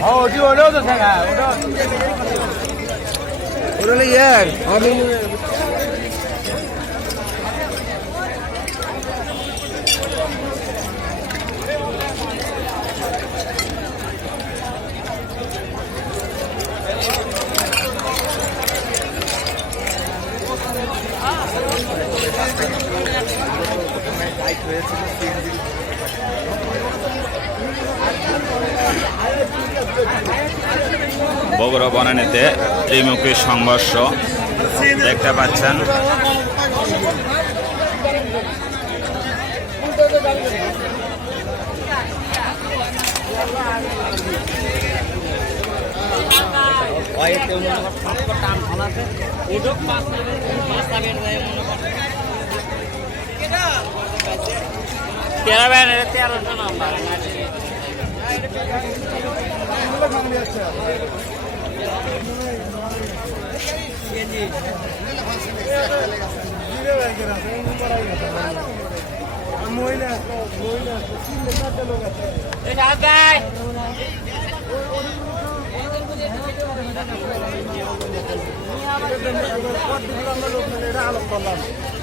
好，就我聊的菜啊，我聊。我这里盐，阿弥。Thank you. হলো ইয়ার আমি বগুড়া বনানীতে ত্রিমুখী সংঘর্ষ দেখতে পাচ্ছেন। তেরো ব্যানের তেরোশো নাম্বার মহিলা মহিলা তিনটে চারটে লোক আছে এটা করলাম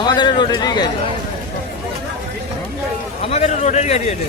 আমাদের রোডেরই গাড়ি আমাদের রোডের গাড়ি এটা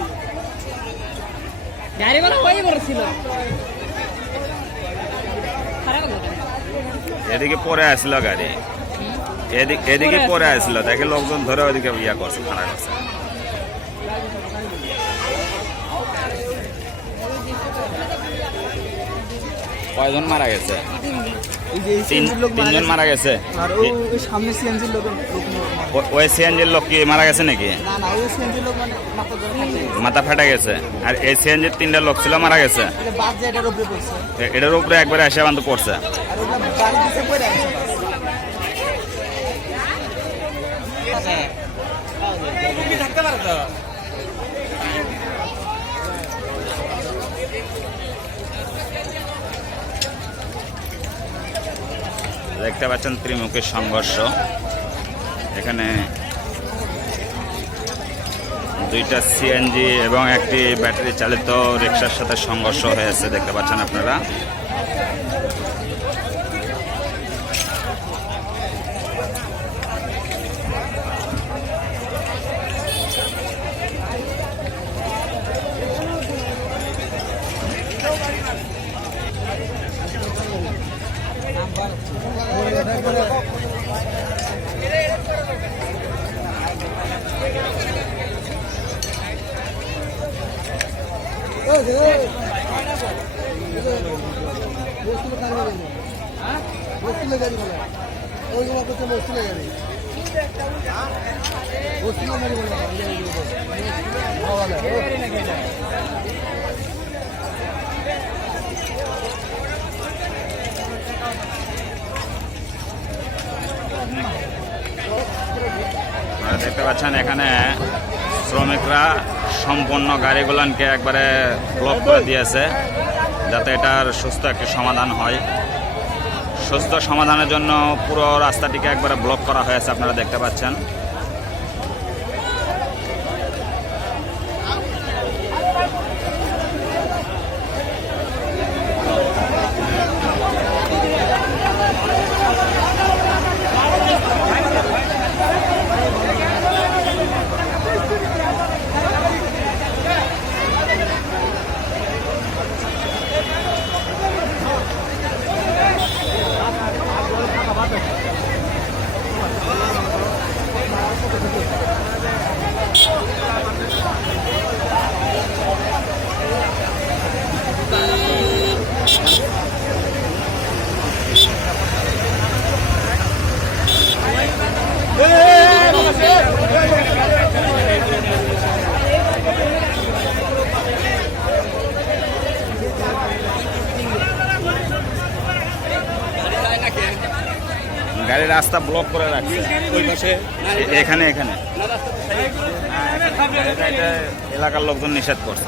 গাড়িগুলো ওই খারাপ এদিকে পরে আসলো গাড়ি এদিকে এদিকে পরে আসলো তাকে লোকজন ধরে ওদিকে ইয়া করছে খারাপ করছে কয়জন মারা গেছে? তিনজন মারা গেছে? ওই সিএনজির লোক কি মারা গেছে নাকি? মানে মাথা ফেটে গেছে। আর এই সিএনজির তিনটা লোক ছিল মারা গেছে? এটার উপরে একবারে আসে বান্ধব পড়ছে আর ওটা বাড়ি দিতে পড়ে আছে থাকতে পারে তো দেখতে পাচ্ছেন ত্রিমুখী সংঘর্ষ। এখানে দুইটা সিএনজি এবং একটি ব্যাটারি চালিত রিক্সার সাথে সংঘর্ষ হয়েছে, দেখতে পাচ্ছেন আপনারা বস্তুলে গাড়ি বলে ওই গুলো করছে বস্তুলে গাড়ি বস্তুলে গাড়ি বলে আপনারা দেখতে পাচ্ছেন এখানে শ্রমিকরা সম্পূর্ণ গাড়িগুলানকে একবারে ব্লক করে দিয়েছে, যাতে এটার সুস্থ একটি সমাধান হয়। সুস্থ সমাধানের জন্য পুরো রাস্তাটিকে একবারে ব্লক করা হয়েছে, আপনারা দেখতে পাচ্ছেন। রাস্তা ব্লক করে রাখছে। এ- এখানে এখানে। এটা এলাকার লোকজন নিষেধ করছে।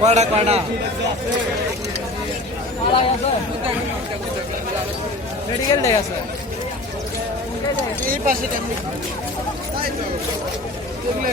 কয়টা কয়টা? মেডিকেল ডে আছে। এই পাশে কেন তাই তো এগুলো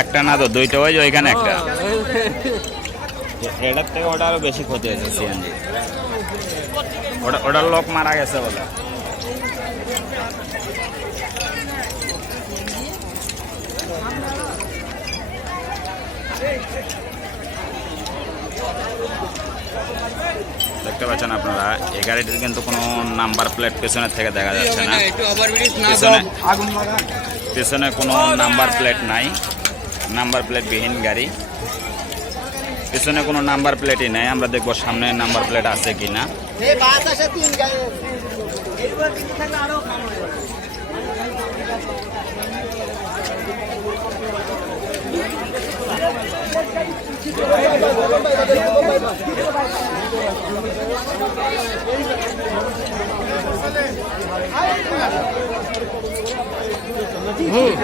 একটু না তো দুইটা ওই ওইখানে একটা। এটার থেকে ওটা আরও বেশি ক্ষতি হয়েছে সিএনজি ওটা ওটার লোক মারা গেছে বলে। দেখতে পাচ্ছেন আপনারা এই গাড়িটির কিন্তু কোনো নাম্বার প্লেট পেছনের থেকে দেখা যাচ্ছে না পেছনে পেছনে কোনো নাম্বার প্লেট নাই নাম্বার প্লেট বিহীন গাড়ি পেছনে কোনো নাম্বার প্লেটই নাই আমরা দেখব সামনে নাম্বার প্লেট আছে কি না এই বাস আসে তিন গায়ে এইবার কিন্তু থাকলে আরও কম হয়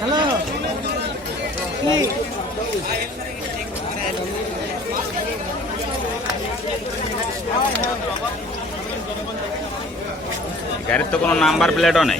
হ্যালো গাড়ির তো কোনো নাম্বার প্লেটও নেই।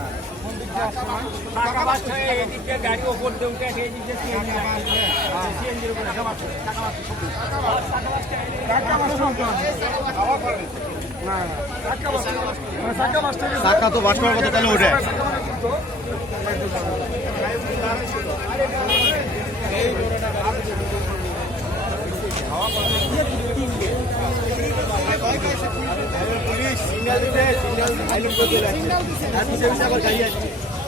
শাখা ওপর তো বাস করার কথা তাহলে ওঠে সিগনাল দিতে সিগনাল আইলেন করতে লাগছে আর পিছিয়ে আবার আসছে।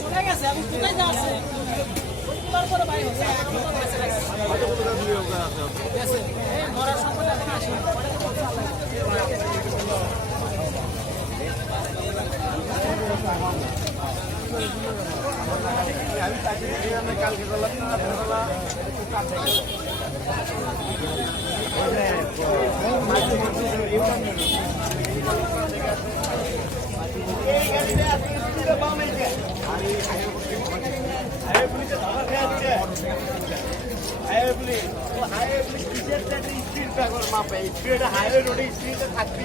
চলে গেছে Thank you. হাইওয়ে রোডে স্ত্রীতে থাকবি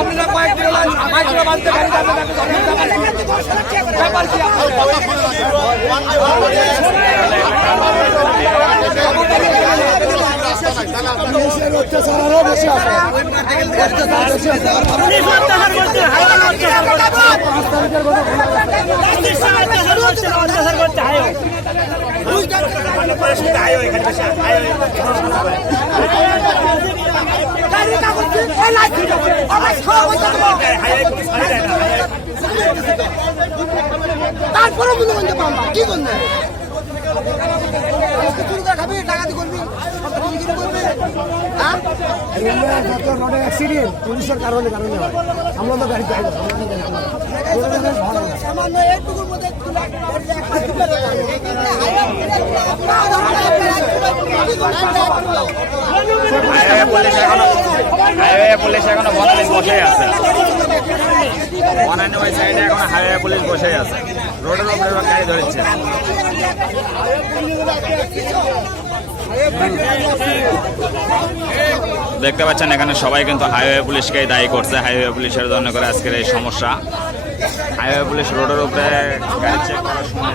আপনারা কয়েকদিন মাইক্রো বাঁধতে গাড়ি ব্যাপার কি? তারপরে মনে করতে পারবা কি হ্যাঁ? আমরা তো গাড়ি পাই হাইওয়ে পুলিশ এখনও আছে। এখন হাইওয়ে পুলিশ আছে। দেখতে পাচ্ছেন এখানে সবাই কিন্তু হাইওয়ে পুলিশকেই দায়ী করছে। হাইওয়ে পুলিশের জন্য করে আজকের এই সমস্যা। হাইওয়ে পুলিশ রোডের উপরে গাড়ি চেক করার সময়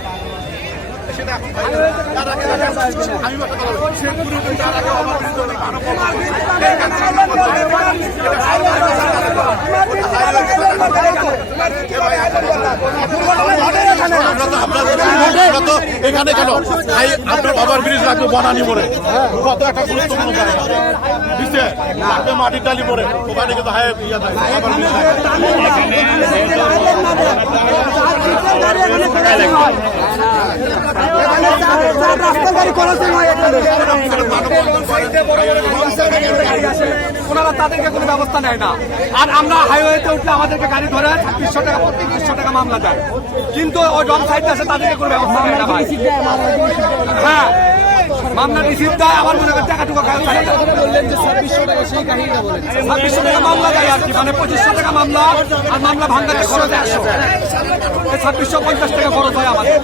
এখানে কেন ভাই আপনার ওভার ব্রিজ লাগবে বনানি মোড়ে কত একটা গুরুত্বপূর্ণ মাটির টালি মোড়ে ওখানে কিন্তু লাগে ওনারা কোনো ব্যবস্থা নেয় না আর আমরা হাইওয়েতে আমাদেরকে গাড়ি ছাব্বিশশো টাকা মামলা দেয় কিন্তু আছে না হ্যাঁ মামলা আবার মনে টাকা ছাব্বিশশো টাকা মামলা দেয় আর কি মানে পঁচিশশো টাকা মামলা আর মামলা ছাব্বিশশো পঞ্চাশ টাকা খরচ হয় আমাদের।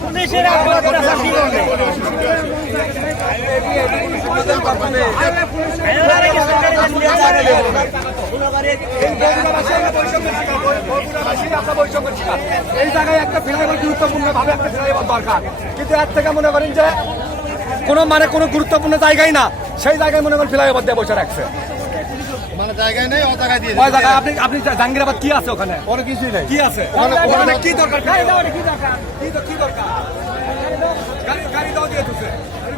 পুলিশের এই জায়গায় একটা ফ্লাইওভার গুরুত্বপূর্ণ ভাবে একটা ফ্লাইওভার দরকার কিন্তু এর থেকে মনে করেন যে কোনো মানে কোনো গুরুত্বপূর্ণ জায়গায় না সেই জায়গায় মনে করেন ফ্লাইওভার দিয়ে বসে রাখছে। মানে আপনি আপনি জাহাঙ্গীরাবাদ কি আছে ওখানে? কোনো কিছুই নেই। কি আছে? ওখানে ওখানে কি দরকার? কি দরকার? কি দরকার? গাড়ি গাড়ি দাও দিয়ে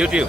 YouTube.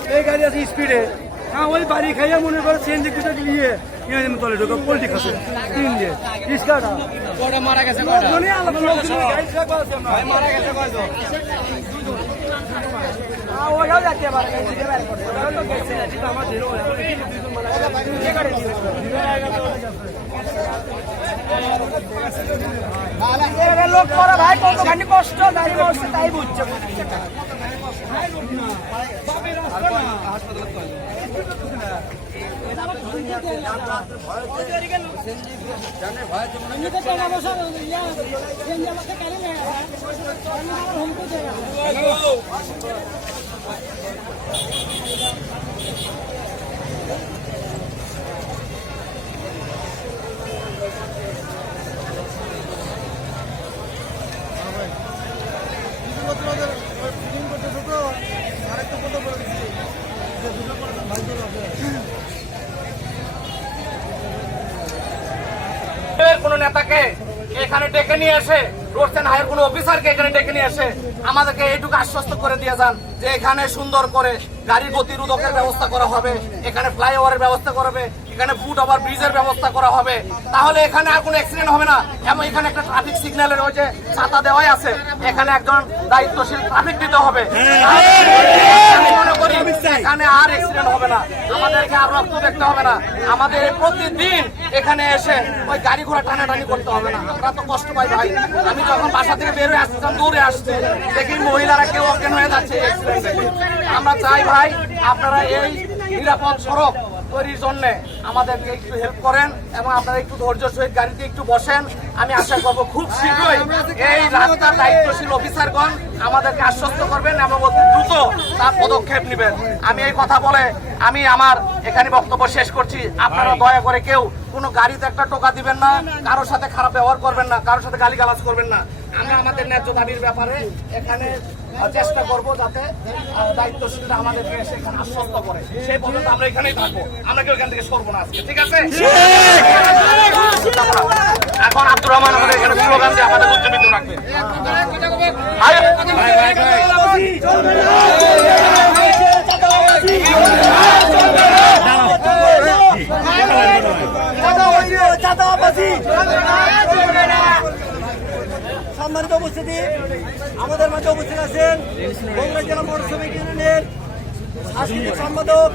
এই গাড়ি আছে স্পিডে হ্যাঁ ওই বাড়ি খাইয়ে মনে করে সিএনজি কিছু দিয়ে তলে ঢোকে পোল্ট্রি খাচ্ছে। তিন দিয়ে। রিস্কাটা মারা গেছে মারা গেছে ওরাও যাচ্ছে আবার ওরাও গেছে লোক করা ভাই কতখানি কষ্ট দাঁড়িয়ে বসছে নেতাকে এখানে ডেকে নিয়ে এসে রোডসেন হায়ার কোনো অফিসারকে এখানে ডেকে নিয়ে এসে আমাদেরকে এইটুকু আশ্বস্ত করে দিয়ে যান যে এখানে সুন্দর করে গাড়ি গতিরোধকের ব্যবস্থা করা হবে, এখানে ফ্লাইওভারের ব্যবস্থা করবে এখানে ফুট ওভার ব্রিজের ব্যবস্থা করা হবে। তাহলে এখানে আর কোনো অ্যাক্সিডেন্ট হবে না। এবং এখানে একটা ট্রাফিক সিগন্যালের ওই যে ছাতা দেওয়াই আছে, এখানে একজন দায়িত্বশীল ট্রাফিক দিতে হবে। মনে করি এখানে আর অ্যাক্সিডেন্ট হবে না। আমাদেরকে আর রক্ত দেখতে হবে না। আমাদের প্রতিদিন এখানে এসে ওই গাড়ি ঘোড়া টানাটানি করতে হবে না। আমরা তো কষ্ট পাই ভাই। আমি যখন বাসা থেকে বের হয়ে আসছিলাম দূরে আসছে, দেখি মহিলারা কেউ অজ্ঞান হয়ে যাচ্ছে আমরা চাই ভাই, আপনারা এই নিরাপদ সড়ক তৈরির জন্য আমাদেরকে একটু হেল্প করেন এবং আপনারা একটু ধৈর্য সহিত গাড়িতে একটু বসেন। আমি আশা করব খুব শীঘ্রই এই রাস্তার দায়িত্বশীল অফিসারগণ আমাদেরকে আশ্বস্ত করবেন এবং অতি দ্রুত তার পদক্ষেপ নেবেন। আমি এই কথা বলে আমি আমার এখানে বক্তব্য শেষ করছি। আপনারা দয়া করে কেউ কোনো গাড়িতে একটা টোকা দিবেন না কারোর সাথে খারাপ ব্যবহার করবেন না কারোর সাথে গালিগালাজ করবেন না। আমরা আমাদের ন্যায্য দাবির ব্যাপারে এখানে চেষ্টা করব যাতে দায়িত্বশীলরা আমাদেরকে এসে এখানে আশ্বস্ত করে সেই পর্যন্ত আমরা এখানেই থাকব আমরা কেউ এখান থেকে সরবো না আজকে ঠিক আছে এখন আব্দুর রহমান আমাদের এখানে স্লোগান দিয়ে আমাদের উজ্জীবিত রাখবে সম্মানিত উপস্থিতি আমাদের মাঝে উপস্থিত আছেন বগুড়া জেলা মোটর শ্রমিক ইউনিয়নের সাংস্কৃতিক সম্পাদক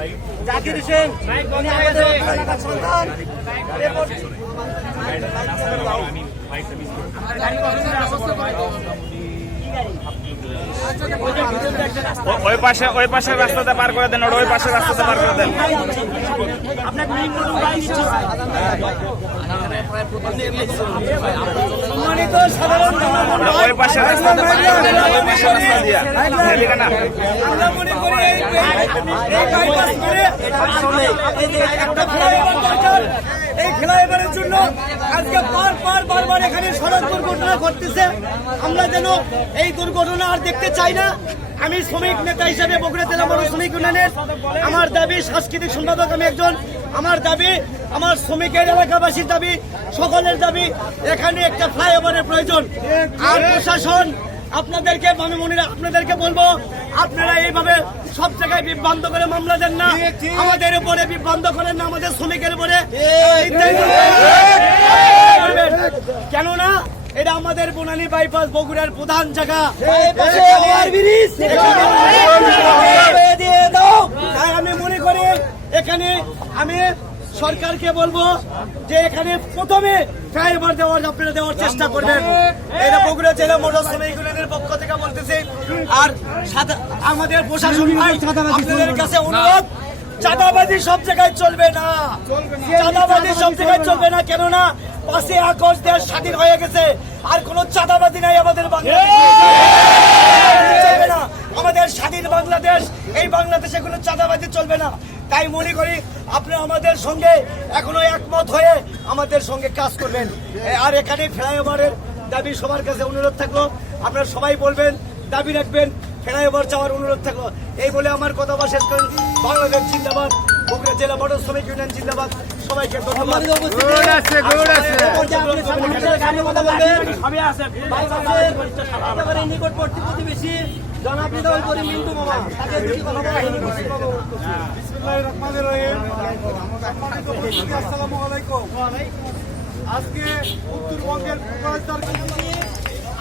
জাকির হোসেন উনি আমাদের এলাকার সন্তান ওই পাশে ওই পার করে দেন পার ওই পার করে দেন। এই ফ্লাইওভারের জন্য আজকে বার বার বারবার এখানে সড়ক দুর্ঘটনা ঘটতেছে আমরা যেন এই দুর্ঘটনা আর দেখতে চাই না আমি শ্রমিক নেতা হিসেবে বগুড়া জেলা বড় শ্রমিক ইউনিয়নের আমার দাবি সাংস্কৃতিক সম্পাদক আমি একজন আমার দাবি আমার শ্রমিকের এলাকাবাসীর দাবি সকলের দাবি এখানে একটা ফ্লাইওভারের প্রয়োজন আর প্রশাসন আপনাদেরকে আমি মনে আপনাদেরকে বলব আপনারা এইভাবে সব জায়গায় বিভ্রান্ত করে মামলা দেন না আমাদের উপরে বিভ্রান্ত করেন না আমাদের শ্রমিকের উপরে কেননা এটা আমাদের বনানী বাইপাস বগুড়ার প্রধান জায়গা। তাই আমি মনে করি এখানে আমি সরকারকে বলব যে এখানে প্রথমে ফ্লাইওভার দেওয়ার আপনারা দেওয়ার চেষ্টা করবেন। এটা বগুড়া জেলা মোটর শ্রমিক ইউনিয়নের পক্ষ থেকে বলতেছি। আর আমাদের প্রশাসন আপনাদের কাছে অনুরোধ চাঁদাবাজি সব জায়গায় চলবে না। চাঁদাবাজি সব জায়গায় চলবে না কেননা পাশে আগস্ট দেশ স্বাধীন হয়ে গেছে। আর কোনো চাঁদাবাজি নাই আমাদের বাংলাদেশে। চলবে না। আমাদের স্বাধীন বাংলাদেশ এই বাংলাদেশে কোনো চাঁদাবাজি চলবে না। তাই মনে করি আপনি আমাদের সঙ্গে এখনও একমত হয়ে আমাদের সঙ্গে কাজ করবেন। আর এখানে ফ্লাইওভারের দাবি সবার কাছে অনুরোধ থাকল। আপনারা সবাই বলবেন দাবি রাখবেন ফ্লাইওভার যাওয়ার অনুরোধ থাকল। এই বলে আমার কথা বা শেষ করেন। বাংলাদেশ জিন্দাবাদ। বগুড়া জেলা মোটর শ্রমিক ইউনিয়ন জিন্দাবাদ। সবাইকে ধন্যবাদ। আছে নিকটবর্তী প্রতিবেশী জনপ্রিয় করি মিন্টু মামা। তাকে দুটি কথা বলা হয়নি। বিসমিল্লাহির রহমানির রহিম। আসসালামু আলাইকুম। আজকে উত্তরবঙ্গের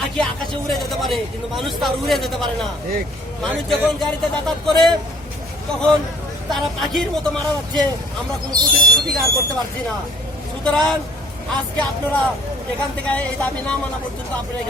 পাখি আকাশে উড়ে যেতে পারে কিন্তু মানুষ তার উড়ে যেতে পারে না। মানুষ যখন গাড়িতে যাতায়াত করে তখন তারা পাখির মতো মারা যাচ্ছে। আমরা কোনো প্রতিকার করতে পারছি না। সুতরাং আজকে আপনারা এখান থেকে এই দাবি না মানা পর্যন্ত আপনারা